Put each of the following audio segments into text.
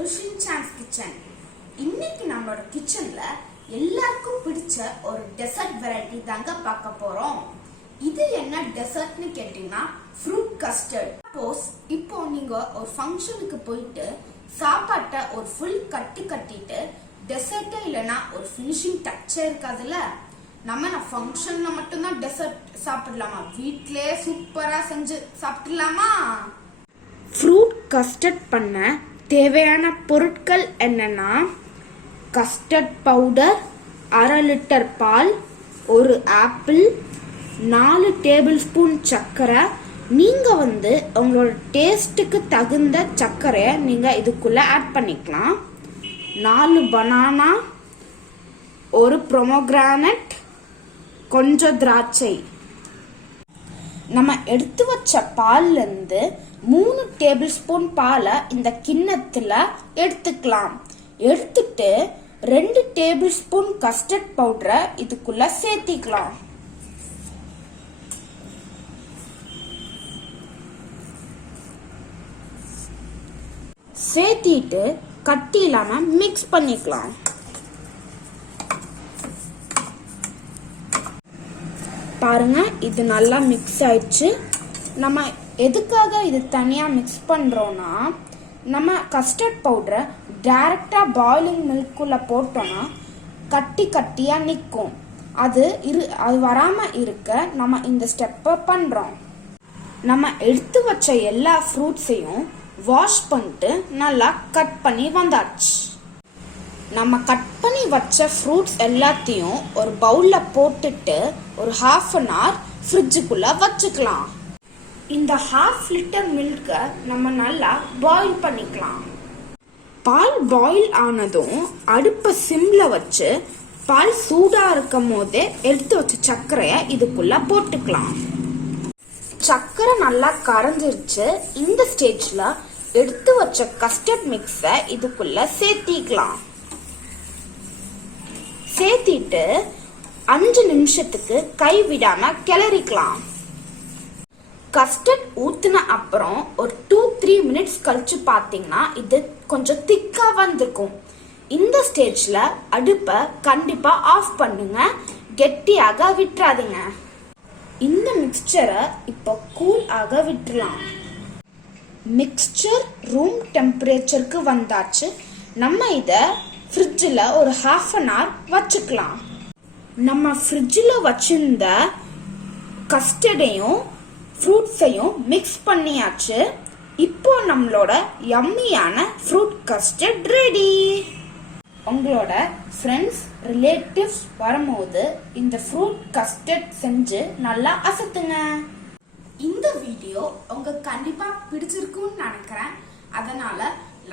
To ஷின்சான்ஸ் kitchen. இன்னைக்கு நம்மளோட கிச்சன்ல எல்லாருக்கும் பிடிச்ச ஒரு டெசர்ட் வெரைட்டி தாங்க பார்க்க போறோம். இது என்ன டெசர்ட்னு கேட்டீங்கன்னா ஃப்ரூட் கஸ்டர்ட். சப்போஸ் இப்போ நீங்க ஒரு ஃபங்க்ஷனுக்கு போயிட்டு சாப்பாட்டை ஒரு ஃபுல் கட்டு கட்டிட்டு டெசர்ட்டே இல்லைன்னா ஒரு ஃபினிஷிங் டச்சே இருக்காதுல்ல? நம்ம நான் ஃபங்க்ஷன்ல மட்டும்தான் டெசர்ட் சாப்பிடலாமா? வீட்டிலே சூப்பரா செஞ்சு சாப்பிடலாமா? ஃப்ரூட் கஸ்டர்ட் பண்ண தேவையான பொருட்கள் என்னன்னா கஸ்டர்ட் பவுடர் அரை லிட்டர் பால் ஒரு ஆப்பிள் நாலு டேபிள் ஸ்பூன் சர்க்கரை. நீங்கள் வந்து உங்களோட டேஸ்ட்டுக்கு தகுந்த சர்க்கரையை நீங்கள் இதுக்குள்ளே ஆட் பண்ணிக்கலாம். நாலு பனானா ஒரு ப்ரொமோகிரானட் கொஞ்சம் திராட்சை. நம்ம எடுத்து வச்ச பால்லேருந்து மூணு டேபிள் ஸ்பூன் பாலை இந்த கிண்ணத்தில் எடுத்துக்கலாம். எடுத்துட்டு ரெண்டு டேபிள் ஸ்பூன் கஸ்டர்ட் பவுடரை இதுக்குள்ளே சேர்த்திக்கலாம். சேர்த்திட்டு கட்டி இல்லாமல் மிக்ஸ் பண்ணிக்கலாம். பாருங்க இது நல்லா மிக்ஸ் ஆயிடுச்சு. நம்ம எதுக்காக இது தனியாக மிக்ஸ் பண்ணுறோன்னா நம்ம கஸ்டர்ட் பவுடரை டைரெக்டாக பாயிலிங் மில்க்குள்ளே போட்டோன்னா கட்டி கட்டியாக நிற்கும் அது இரு அது வராமல் இருக்க நம்ம இந்த ஸ்டெப்பை பண்ணுறோம் நம்ம எடுத்து வச்ச எல்லா ஃப்ரூட்ஸையும் வாஷ் பண்ணிட்டு நல்லா கட் பண்ணி வந்தாச்சு. நம்ம கட் பண்ணி வச்ச ஃப்ரூட்ஸ் எல்லாத்தையும் ஒரு பவுலில் போட்டுட்டு ஒரு ஹாஃப் அன் ஹவர் ஃப்ரிட்ஜுக்குள்ளே வச்சுக்கலாம். இந்த ஹாஃப் லிட்டர் மில்கை நம்ம நல்லா பாயில் பண்ணிக்கலாம். பால் பாயில் ஆனதும் அடுப்பை சிம்மில் வச்சு பால் சூடாக இருக்கும் போதே எடுத்து வச்ச சர்க்கரையை இதுக்குள்ளே போட்டுக்கலாம். சர்க்கரை நல்லா கரைஞ்சிருச்சு. இந்த ஸ்டேஜில் எடுத்து வச்ச கஸ்டர்ட் மிக்ஸை இதுக்குள்ளே சேர்த்திக்கலாம். சேர்த்திட்டு அஞ்சு நிமிஷத்துக்கு கை விடாம கிளறிக்கலாம். கஸ்டர்ட் ஊத்துன அப்புறம் ஒரு டூ த்ரீ மினிட்ஸ் கழிச்சு பார்த்தீங்கன்னா இது கொஞ்சம் திக்கா வந்திருக்கும். இந்த ஸ்டேஜ்ல அடுப்பை கண்டிப்பா ஆஃப் பண்ணுங்க. கெட்டியாக விட்டுறாதீங்க. இந்த மிக்சரை இப்போ கூல் ஆக விட்டுலாம் மிக்சர் ரூம் டெம்பரேச்சருக்கு வந்தாச்சு. நம்ம இதை ஃப்ரிட்ஜில் ஒரு ஹாஃப் அன் ஹவர் வச்சுக்கலாம். நம்ம ஃப்ரிட்ஜில் வச்சிருந்த கஸ்டர்டையும் ஃப்ரூட்ஸையும் மிக்ஸ் பண்ணியாச்சு. இப்போ நம்மளோட யம்மியான ஃப்ரூட் கஸ்டர்ட் ரெடி உங்களோட ஃப்ரெண்ட்ஸ் ரிலேட்டிவ்ஸ் வரும்போது இந்த ஃப்ரூட் கஸ்டர்ட் செஞ்சு நல்லா அசத்துங்க. இந்த வீடியோ உங்க கண்டிப்பா பிடிச்சிருக்கும்னு நினைக்கிறேன். அதனால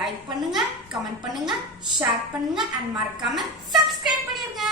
லைக் பண்ணுங்க கமெண்ட் பண்ணுங்க ஷேர் பண்ணுங்க அண்ட் மறக்காம சப்ஸ்கிரைப் பண்ணிருங்க.